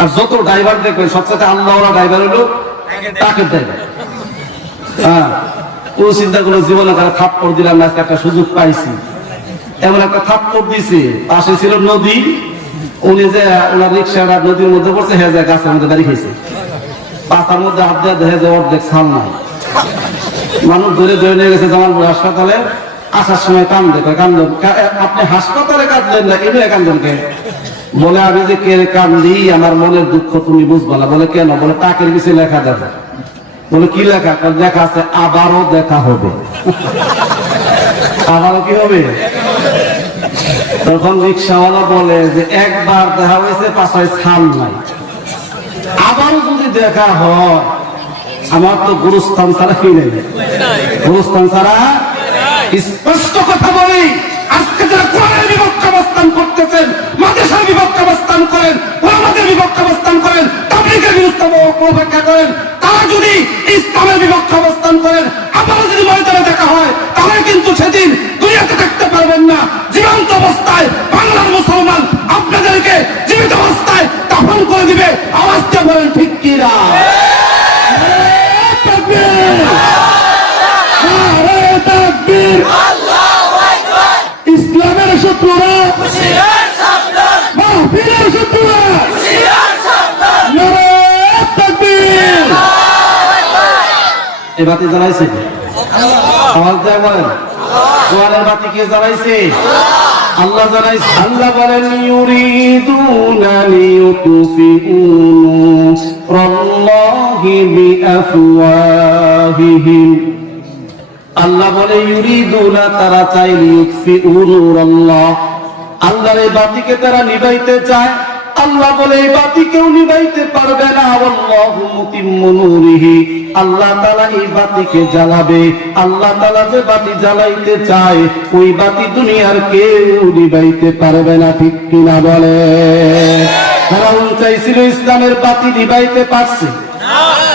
আর যত ড্রাইভার দেখবেন সবচেয়ে আল্লাহওয়ালা ড্রাইভার হলো টাকের ড্রাইভার। হ্যাঁ, ও চিন্তা করলো জীবনে তারা থাপ্পড় দিলাম, আজকে একটা সুযোগ পাইছি, এমন একটা থাপ্পড় দিছে। পাশে ছিল নদী, উনি যে ওনার রিক্সাটা নদীর মধ্যে পড়ছে, হ্যাঁ যায় গাছের মধ্যে দাঁড়িয়ে খেয়েছে, পাতার মধ্যে হাত দেওয়া দেখে যে অর্ধেক ছাল নাই। মানুষ ধরে ধরে নিয়ে গেছে জামালপুর হাসপাতালে। আসার সময় কান্দে, আপনি হাসপাতালে কাঁদলেন না, এমনি কান্দন কে? বলে আমি যে কে কান্দি, আমার মনের দুঃখ তুমি বুঝবো না। বলে কেন? বলে টাকের কিছু লেখা দেখো। বলে কি লেখা? লেখা আছে আবারও দেখা হবে। আবারও কি হবে? তখন রিক্সাওয়ালা বলে যে একবার দেখা হয়েছে, পাশায় ছাল নাই, আবারও যদি দেখা হয়, আমার তো গুরুস্থান ছাড়া কি নেই, গুরুস্থান ছাড়া। স্পষ্ট কথা বলি, আজকে যারা কোরআনের বিপক্ষে অবস্থান করতেছেন, মাদ্রাসার বিপক্ষে অবস্থান করেন, ওলামাদের বিপক্ষে অবস্থান করেন, তাবলীগের বিরুদ্ধে অপেক্ষা করেন, তারা যদি ইসলামের বিপক্ষে অবস্থান করেন, আবারও যদি ময়দানে দেখা হয়, তাহলে কিন্তু সেদিন দুনিয়াতে থাকতে পারবেন না। জীবন্ত অবস্থায় বাংলার মুসলমান আপনাদেরকে জীবিত অবস্থায় দাফন করে দিবে। আওয়াজটা বলেন ঠিক কিনা? ইসলামের শত্রুরা, মাহফিলের শত্রুরা, এ বাতি জ্বালাইছে, আওয়াজ দেয় বলেন। কোরআনের বাতি কে জ্বালাইছে? আল্লাহ জ্বালাইছে। আল্লাহ বলেন ইউরিদুনা লিইউতফিউ নূরাল্লাহি বিআফওয়াহিহিম। আল্লাহ বলে ইউরিদুনা, তারা চায়, লিইউতফিউ নূরাল্লাহ, আল্লাহর এই বাতিকে তারা নিভাইতে চায়। আল্লাহ বলে এই বাতি কেউ নিভাইতে পারবে না। আল্লাহু মুতিম্মু নূরিহি, আল্লাহ তাআলা এই বাতিকে জ্বালাবে। আল্লাহ তাআলা যে বাতি জ্বালাইতে চায়, ওই বাতি দুনিয়ার কেউ নিভাইতে পারবে না। ঠিক কিনা বলে? ফেরাউন চাইছিল ইসলামের বাতি নিভাইতে, পারছে?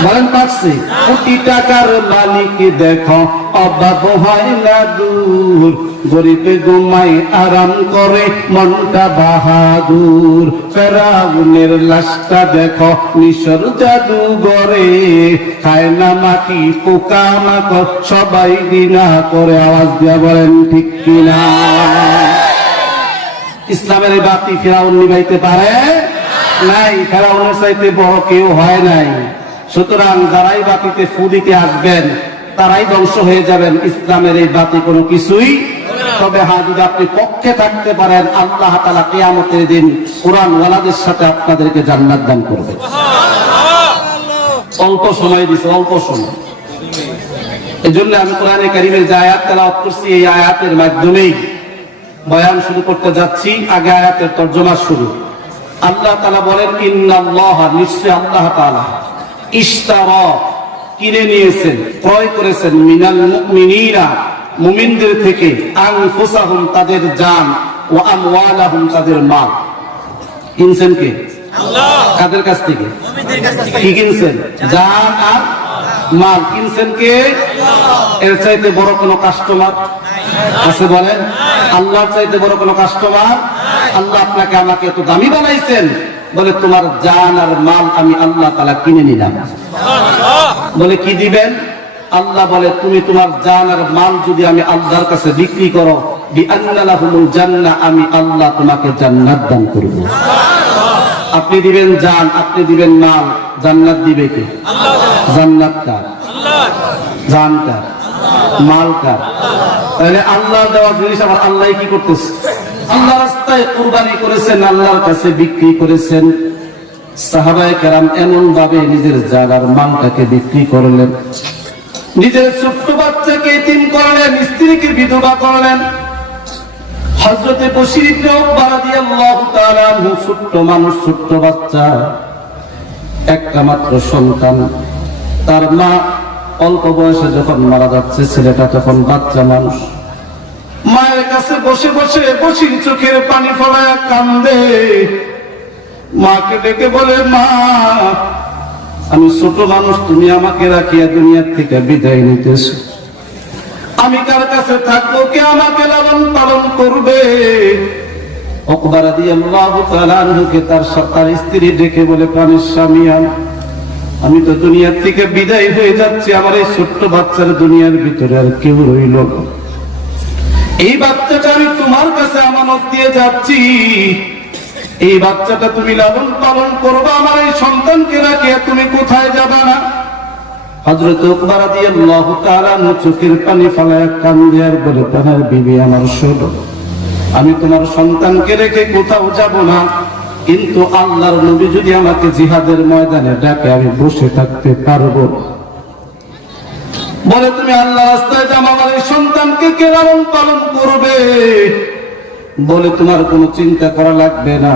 বলেন পারছে? কোটি টাকার মালিক দেখো অবাক হয় না দূর, গরিবে ঘুমাই আরাম করে মনটা বাহাদুর। ফেরাউনের লাশটা দেখো মিশর জাদুঘরে, খায় না মাটি পোকা মাকড়, সবাই ঘৃণা করে। আওয়াজ দিয়া বলেন ঠিক কিনা? ইসলামের বাতি ফেরাউন নিভাইতে পারে নাই। ফেরাউনের চাইতে বড় কেউ হয় নাই। সুতরাং যারাই বাতিতে ফু দিতে আসবেন, তারাই ধ্বংস হয়ে যাবেন। ইসলামের এই বাতি কোনো কিছুই। তবে হ্যাঁ, যদি আপনি পক্ষে থাকতে পারেন, আল্লাহ তাআলা কিয়ামতের দিন কোরআন ওয়ালাদের সাথে আপনাদেরকে জান্নাত দান করবে। অল্প সময় দিছে, অল্প সময়। এই জন্য আমি কোরআনে কারীমের যে আয়াত তেলাওয়াত করছি, এই আয়াতের মাধ্যমেই বয়ান শুরু করতে যাচ্ছি। আগে আয়াতের তরজমা শুরু। আল্লাহ তাআলা বলেন ইন্নাল্লাহ, নিশ্চয় আল্লাহ তাআলা, ইশতারা, কিনে নিয়েছেন, ক্রয় করেছেন, মিনাল মুমিনিনা, মুমিনদের থেকে, আনফুসাহুম, তাদের জান, ওয়া আমওয়ালাহুম, তাদের মাল। কিনছেন কে? আল্লাহ। কাদের কাছ থেকে? মুমিনদের কাছ থেকে। কি কিনছেন? জান আর মাল। কিনছেন কে? আল্লাহ। এর চাইতে বড় কোনো কাস্টমার আছে বলেন? আল্লাহর চাইতে বড় কোনো কাস্টমার? আল্লাহ আপনাকে আমাকে এত দামি বানাইছেন, বলে তোমার জান আর মাল আমি আল্লাহ তাআলা কিনে নিলাম। বলে কি দিবেন? আল্লাহ বলে তুমি তোমার জান আর মাল যদি আমি আল্লাহর কাছে বিক্রি করো, বিআন্না লাহুমুল জান্নাহ, আমি আল্লাহ তোমাকে জান্নাত দান করব। আপনি দিবেন জান, আপনি দিবেন মাল, জান্নাত দিবে কে? আল্লাহ। জান্নাত কার? আল্লাহ। জান কার? মাল কার? তাহলে আল্লাহ দেওয়া জিনিস আবার আল্লাহ কি করতেছে? আল্লাহ রাস্তায় কুরবানি করেছেন, আল্লাহর কাছে বিক্রি করেছেন। সাহাবায়ে কেরাম এমন ভাবে নিজের জান আর মালটাকে বিক্রি করলেন, নিজের ছোট্ট বাচ্চাকে এতিম করলেন, স্ত্রীকে বিধবা করলেন। হযরতে বশীর ইবনে উকবা রাদিয়াল্লাহু তাআলা আনহু, ছোট্ট মানুষ, ছোট্ট বাচ্চা, একটা মাত্র সন্তান। তার মা অল্প বয়সে যখন মারা যাচ্ছে, ছেলেটা তখন বাচ্চা মানুষ, মায়ের কাছে বসে বসে বশীর চোখের পানি ফলায়া কান্দে। মাকে ডেকে বলে, মা, আমি ছোট মানুষ, তুমি আমাকে রাখিয়া দুনিয়ার থেকে বিদায় নিতেছো, আমি কার কাছে থাকবো? কে আমাকে লালন পালন করবে? উকবা রাদিয়াল্লাহু তাআলা আনহুকে তার স্ত্রী ডেকে বলে, প্রাণের স্বামী, আমি তো দুনিয়ার থেকে বিদায় হয়ে যাচ্ছি, আমার এই ছোট্ট বাচ্চার দুনিয়ার ভিতরে আর কেউ রইল না। এই বাচ্চাটা আমি তোমার কাছে আমানত দিয়ে যাচ্ছি, এই বাচ্চাটা তুমি লালন পালন করবা, আমার এই সন্তানকে রাখিয়া তুমি কোথায় যাবা না। হযরত উকবা রাদিয়াল্লাহু তাআলা চোখের পানি ফেলায় কান্দে আর বলে, প্রাণের বিবি আমার, শোনো, আমি তোমার সন্তানকে রেখে কোথাও যাব না, কিন্তু আল্লাহর নবী যদি আমাকে জিহাদের ময়দানে ডাকে আমি বসে থাকতে পারবো। বলে, তুমি আল্লাহ রাস্তায় যাও, আমার এই সন্তানকে কে লালন পালন করবে? বলে, তোমার কোনো চিন্তা করা লাগবে না।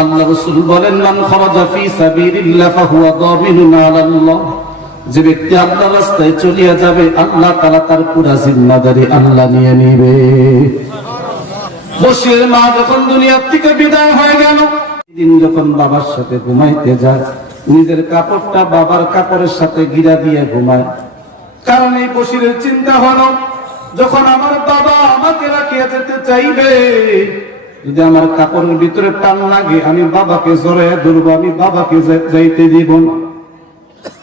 আল্লাহ রাসূল বলেন, মান খারাজা ফি সাবিলিল্লাহ ফাহুয়া দামিনুন আলাল্লাহ, যে ব্যক্তি আল্লাহর রাস্তায় চলিয়া যাবে, আল্লাহ তাআলা তার পুরো জিম্মাদারি আল্লাহ নিয়ে নিবে। বশিরের মা যখন দুনিয়ার থেকে বিদায় হয়ে গেল, দিন যখন বাবার সাথে ঘুমাইতে যায়, নিজের কাপড়টা বাবার কাপড়ের সাথে গিরা দিয়ে ঘুমায়। কারণ এই বশিরের চিন্তা হলো, যখন আমার বাবা আমাকে রাখিয়া যেতে চাইবে, যদি আমার কাপড়ের ভিতরে টান লাগে, আমি বাবাকে জড়াইয়া ধরবো, আমি বাবাকে যাইতে দিব না।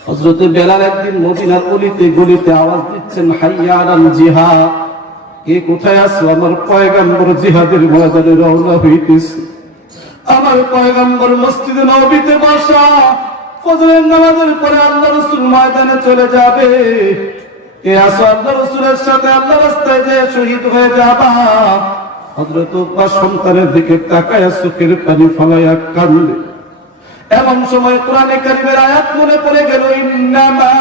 হযরত বেলাল একদিন মদিনার অলিতে গলিতে আওয়াজ দিচ্ছেন, হাইয়া আলাল জিহাদ, কে কোথায় আছো? আমার পয়গম্বর জিহাদের ময়দানে রওনা হইতেছে। আমার পয়গম্বর মসজিদে নববীতে বসা, ফজরের নামাজের পরে আল্লাহ রাসূল ময়দানে চলে যাবে। কে আছো? আল্লাহ রাসূলের সাথে আল্লাহ রাস্তায় যে শহীদ হয়ে যাবা। হযরত উকবা সন্তানের দিকে তাকায়া চোখের পানি ফলাইয়া কান্দে। এমন সময় কোরআনে কারীমের আয়াত মনে পড়ে গেল, ইন্নামা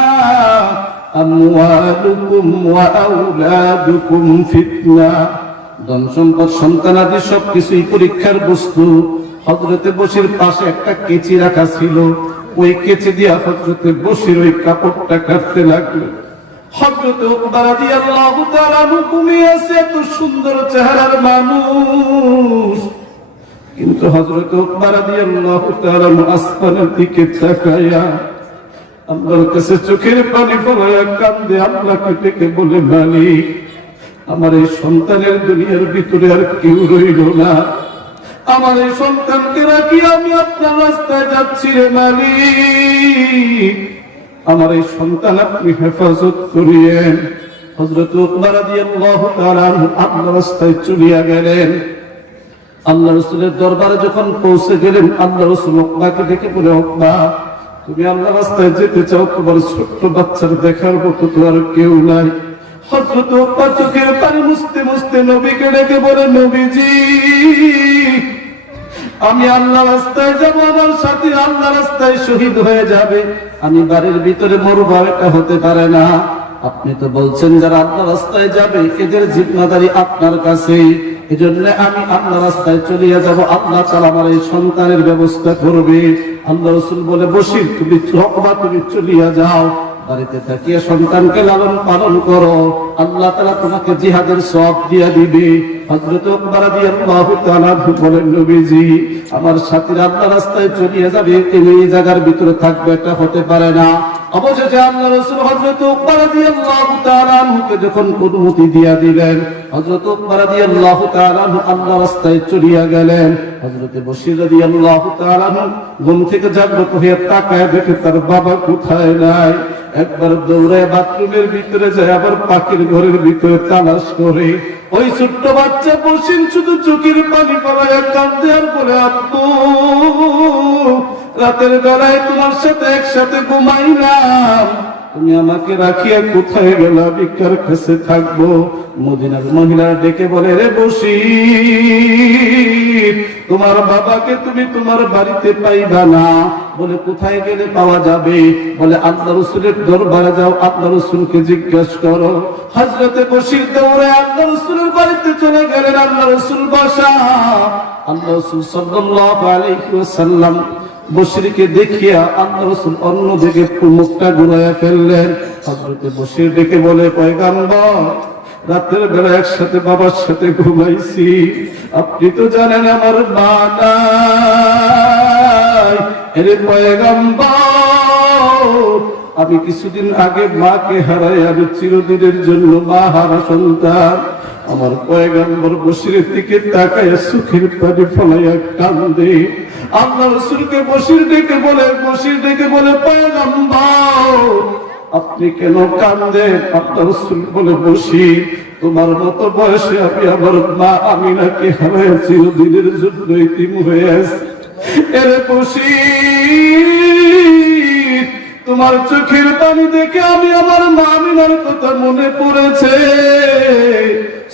আমওয়ালুকুম ওয়া আওলাদুকুম ফিতনা, ধন সম্পদ সন্তানাদি সবকিছুই পরীক্ষার বস্তু। হযরতে বশির পাশে একটা কেচি রাখা ছিল, ওই কেচি দিয়া হযরতে বশির ওই কাপড়টা কাটতে লাগলো। হযরত উকবা রাদিয়াল্লাহু তাআলা ঘুমিয়ে আছে, এত সুন্দর চেহারার মানুষ, কিন্তু হযরত উকবা রাদিয়াল্লাহু তাআলা আসমানের দিকে তাকায়া আল্লাহর কাছে চোখের পানি ফেলায়া কান্দে, আল্লাহকে ডেকে বলে, মালিক, আমার এই সন্তানের দুনিয়ার ভিতরে আর কেউ রইল না, আমার এই সন্তানকে রাখি আমি আপনার রাস্তায় যাচ্ছি রে মালিক, আমার এই সন্তান আপনি হেফাজত করিয়েন। হযরত উকবা রাদিয়াল্লাহু তাআলা আল্লাহর রাস্তায় চলিয়া গেলেন। আল্লাহ রাসূলের দরবারে যখন পৌঁছে গেলেন, আল্লাহ রাসূল উকবাকে ডেকে বলে, উকবা, তুমি আল্লাহ রাস্তায় যেতে চাও, তোমার ছোট্ট বাচ্চার দেখার মতো তো আর কেউ নাই। হযরত উকবা চোখের পানি মুছতে মুছতে নবীকে ডেকে বলে, নবীজি, আমি আল্লাহ রাস্তায় যাব, আমার সাথী আল্লাহ রাস্তায় শহীদ হয়ে যাবে, আমি বাড়ির ভিতরে মরবো, এটা হতে পারে না। আপনি তো বলছেন যারা আল্লাহ রাস্তায় যাবে এদের জিম্মাদারি আপনার কাছে, এজন্য আমি আল্লাহ রাস্তায় চলিয়া যাব, আল্লাহ তাআলা আমার এই সন্তানের ব্যবস্থা করবে। আল্লাহ রাসূল বলে, বশির, তুমি চলিয়া যাও, বাড়িতে থাকিয়া সন্তানকে লালন পালন করো, আল্লাহ তাআলা তোমাকে জিহাদের সওয়াব দিয়া দিবে। হযরত উকবা রাদিয়াল্লাহু তাআলা বলেন, নবীজি, আমার সাথীরা আল্লাহ রাস্তায় চলিয়া যাবে, তুমি এই জায়গার ভিতরে থাকবে, এটা হতে পারে না। অবশেষে আল্লাহ রাসূল হযরত উকবা রাদিয়াল্লাহু তাআলা আনহুকে যখন অনুমতি দিয়া দিলেন, হযরত উকবা রাদিয়াল্লাহু তাআলা আল্লাহ রাস্তায় চলিয়া গেলেন। হযরত বশির রাদিয়াল্লাহু তাআলা ঘুম থেকে জাগ্রত হয়ে তাকায় দেখে তার বাবা কোথায় নাই। একবার দৌড়ায় বাথরুমের ভিতরে যায়, আবার পাখির ঘরের ভিতরে তালাশ করে ওই ছোট্ট বাচ্চা বশির শুধু চোখের পানি ফেলায় কাঁদে আর বলে, আব্বু, রাতের বেলায় তোমার সাথে একসাথে ঘুমাইলাম, তুমি আমাকে রাখিয়া কোথায় গেলা? আমি কার কাছে থাকবো? মদিনার মহিলা ডেকে বলে, রে বশির, তোমার বাবাকে তুমি তোমার বাড়িতে পাইবা না। বলে, কোথায় গেলে পাওয়া যাবে? বলে, আল্লাহ রাসূলের দরবারে যাও, আল্লাহ রাসূলকে জিজ্ঞাসা করো। হযরতে বশির দৌড়ে আল্লাহ রাসূলের বাড়িতে চলে গেলেন। আল্লাহ রাসূল বসা। আল্লাহ রাসূল সাল্লাল্লাহু আলাইহি ওয়াসাল্লাম বশিরকে দেখিয়া আল্লাহ রাসূল অন্য দিকে মুখটা ঘুরাইয়া ফেললেন। হযরতে বশির ডেকে বলে, পয়গম্বর, রাতের বেলা একসাথে বাবার সাথে ঘুমাইছি, আপনি তো জানেন আমার মা নাই। এরে পয়গম্বর, আমি কিছুদিন আগে মাকে হারাই, আমি চিরদিনের জন্য মা হারা সন্তান। আমার পয়গম্বর বশিরের দিকে তাকায়া চোখের পানি ফলাইয়া কান্দে। আল্লাহ রাসূলকে বশির ডেকে বলে পয়গম্বর আপনি কেন কান্দেন? আল্লাহ রাসূল বলে বশির তোমার মতো বয়সে আমি আমার মা আমিনাকে হারাইয়া চিরদিনের জন্য এতিম হয়ে আছি। এরে বশির তোমার চোখের পানি দেখে আমি আমার মা আমিনার কথা মনে পড়েছে।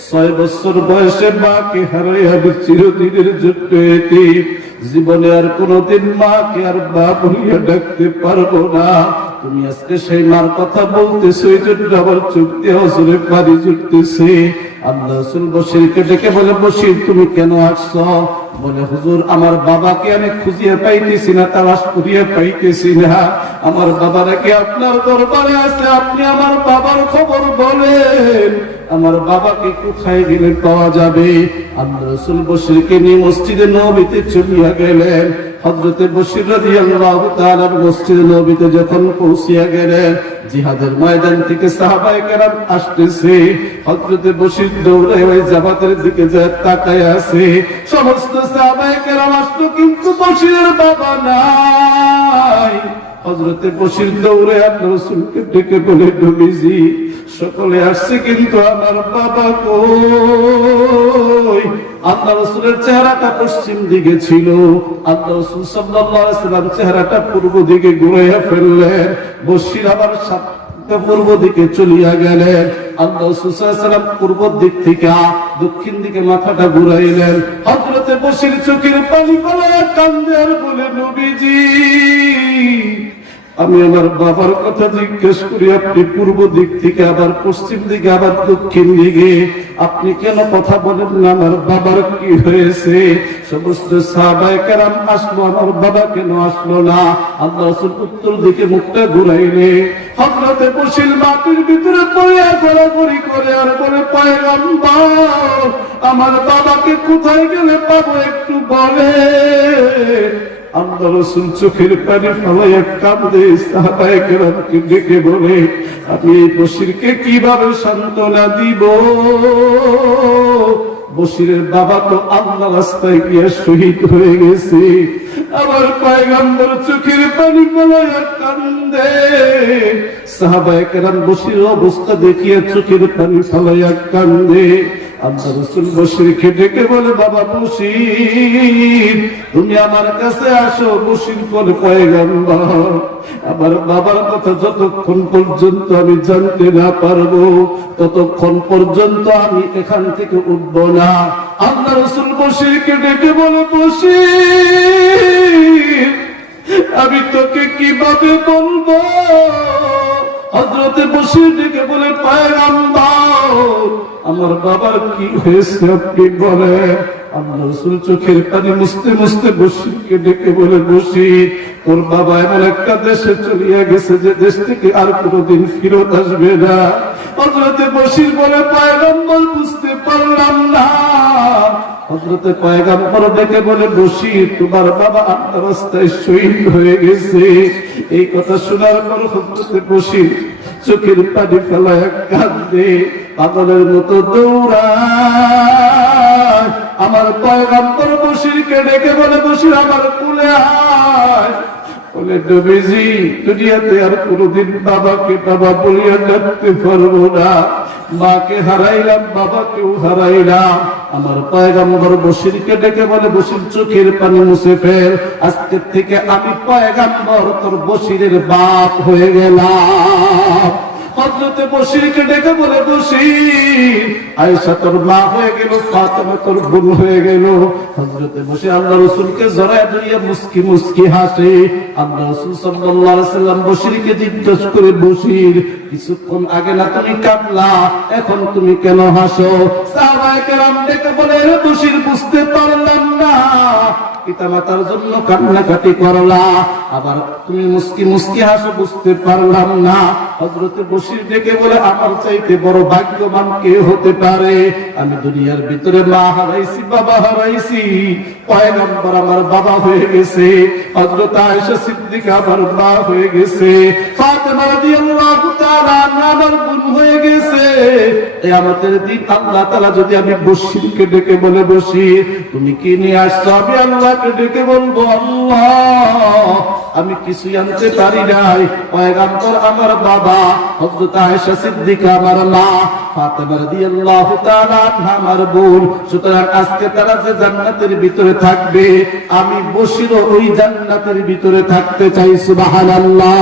6 বছর বয়সে মাকে হারাইয়া আমি চিরদিনের জন্য এতিম। জীবনে আর কোনদিন মাকে আর মা বলিয়া ডাকতে পারবো না। তুমি আজকে সেই মার কথা বলতেছো, এই জন্য আমার চোখ দিয়ে অঝরে পানি জুটতেছে। আল্লাহ রাসূল বশিরকে ডেকে বলে বশির তুমি কেন আসছো? বলে হুজুর আমার বাবাকে আমি খুঁজিয়ে পাইতেছি না, তালাশ করিয়ে পাইতেছি না। আমার বাবা নাকি আপনার দরবারে আছে, আপনি আমার বাবার খবর বলেন, আমার বাবাকে কোথায় গেলে পাওয়া যাবে? আল্লাহ রাসূল বশিরকে নিয়ে মসজিদে নববীতে চলিয়া গেলেন। হযরতে বশির রাদিয়াল্লাহু তাআলা মসজিদে নববীতে যখন পৌঁছিয়া গেলেন, জিহাদের ময়দান থেকে সাহাবায়ে কেরাম আসতেছে। হযরতে বশির দৌড়ে ওই জামাতের দিকে যায় তাকায় আছে। সমস্ত সাহাবায়ে কেরাম আসলো, কিন্তু বশিরের বাবা নাই। হযরতে বশির দৌড়ে আল্লাহ রাসূলকে ডেকে বলে নবীজি সকলে আসছে, কিন্তু আমার বাবা কই? আল্লাহ রাসূলের চেহারাটা পশ্চিম দিকে ছিল। আল্লাহ রাসূল সাল্লাল্লাহু আলাইহি ওয়াসাল্লাম চেহারাটা পূর্ব দিকে ঘুরাইয়া ফেললেন। বশির আবার পূর্ব দিকে চলিয়া গেলেন। আল্লাহ রাসূল সাল্লাল্লাহু আলাইহি ওয়াসাল্লাম পূর্ব দিক থেকে দক্ষিণ দিকে মাথাটা ঘুরাইলেন। হযরতে বশির চোখের পানি ফেলে কান্দে আর বলে নবীজি আমি আমার বাবার কথা জিজ্ঞেস করি, আপনি পূর্ব দিক থেকে আবার পশ্চিম দিকে আবার দক্ষিণ দিকে, আপনি কেন কথা বলেন না? আমার বাবার কি হয়েছে? সমস্ত সাহাবায়ে কেরাম আসলো, আমার বাবা কেন আসলো না? আল্লাহ রাসূল উত্তর দিকে মুখটা ঘুরাইলে হযরতে বশির মাটির ভিতরে পড়িয়া গড়াগড়ি করে আর বলে পয়গম্বর আমার বাবাকে কোথায় গেলে পাবো একটু বলে। আল্লাহ রাসূল চোখের পানি ফেলাইয়া কাঁদে। সাহাবায়ে কেরামকে ডেকে বলে আমি এই বশিরকে কিভাবে সান্ত্বনা দিব? বশিরের বাবা তো আল্লাহ রাস্তায় গিয়ে শহীদ হয়ে গেছে। আমার পয়গম্বর চোখের পানি ফেলাইয়া কান্দে। সাহাবায়ে কেরাম বশিরের অবস্থা দেখিয়া চোখের পানি ফেলাইয়া কান্দে। আল্লাহ রাসূল বশিরকে ডেকে বলে বাবা বশির তুমি আমার কাছে আসো। বশির বলে পয়গম্বর আমার বাবার কথা যতক্ষণ পর্যন্ত আমি জানতে না পারবো ততক্ষণ পর্যন্ত আমি এখান থেকে উঠব না। আল্লাহ রাসূল বশিরকে ডেকে বলে বশির আমি তোকে কিভাবে বলবো? হযরতে বশির ডেকে বলে পয়গম্বর আমার বাবার কি হয়েছে আপনি বলেন। আল্লাহ রাসূল চোখের পানি মুছতে মুছতে বশিরকে ডেকে বলে বশির তোর বাবা এমন একটা দেশে চলিয়া গেছে যে দেশ থেকে আর কোনোদিন ফিরত আসবে না। হযরতে বশির বলে পয়গম্বর বুঝতে পারলাম না। হযরতে পয়গম্বর ডেকে বলে বশির তোমার বাবা আল্লাহর রাস্তায় শহীদ হয়ে গেছে। এই কথা শোনার পর হযরতে বশির চোখের পানি ফেলায় কাঁদে, পাগলের মতো দৌড়ায়। আমার পয়গম্বর বশিরকে ডেকে বলে বশির আমার কোলে আয়। বলে নবীজি দুনিয়াতে আর কোনদিন বাবাকে বাবা বলিয়া ডাকতে পারবো না। মাকে হারাইলাম, বাবাকেও হারাইলাম। আমার পয়গম্বর বশিরকে ডেকে বলে বশির চোখের পানি মুছে ফেল, আজকে থেকে আমি পয়গম্বর তোর বশিরের বাপ হয়ে গেলাম। হযরতে বশিরকে ডেকে বলে বশির আয়েশা তোর মা হয়ে গেল, ফাতেমা তোর বোন হয়ে গেল। হযরতে বশির আল্লাহ রাসূলকে জড়ায় ধরিয়া মুস্কি মুস্কি হাসে। আল্লাহ রাসূল সাল্লাল্লাহু আলাইহি ওয়াসাল্লাম বশিরকে জিজ্ঞেস করে বশির কিছুক্ষণ আগে না তুমি কাঁদলা, এখন তুমি কেন হাসো? সাহাবায়ে কেরাম ডেকে বলে রে বশির বুঝতে পারলাম না, পিতামাতার জন্য কান্নাকাটি করলা, আবার তুমি মুস্কি মুস্কি হাসো বুঝতে পারলাম না। হযরতে বশির ডেকে বলে আমার চাইতে বড় ভাগ্যবান কে হতে পারে? আমি দুনিয়ার ভিতরে মা হারাইছি, বাবা হারাইছি, পয়গম্বর আমার বাবা হয়ে গেছে, হযরত আয়েশা সিদ্দিকা আমার মা হয়ে গেছে, ফাতেমা রাদিয়াল্লাহু তাআলা তাআলা আমার ভুল হয়ে গেছে, কিয়ামতের দিন আল্লাহ তাআলা যদি আমি বশিরকে ডেকে বলে বশির তুমি কি নিয়ে আসছো, আমি আল্লাহকে ডেকে বলবো আল্লাহ আমি কিছুই আনতে পারি নাই, পয়গম্বর আমার বাবা, হযরত আয়েশা সিদ্দিকা আমার মা, ফাতেমা রাদিয়াল্লাহু তাআলা আনহা আমার বোন, সুতরাং আজকে তারা যে জান্নাতের ভিতরে থাকবে আমি বশিরও ওই জান্নাতের ভিতরে থাকতে চাই। সুবহানাল্লাহ।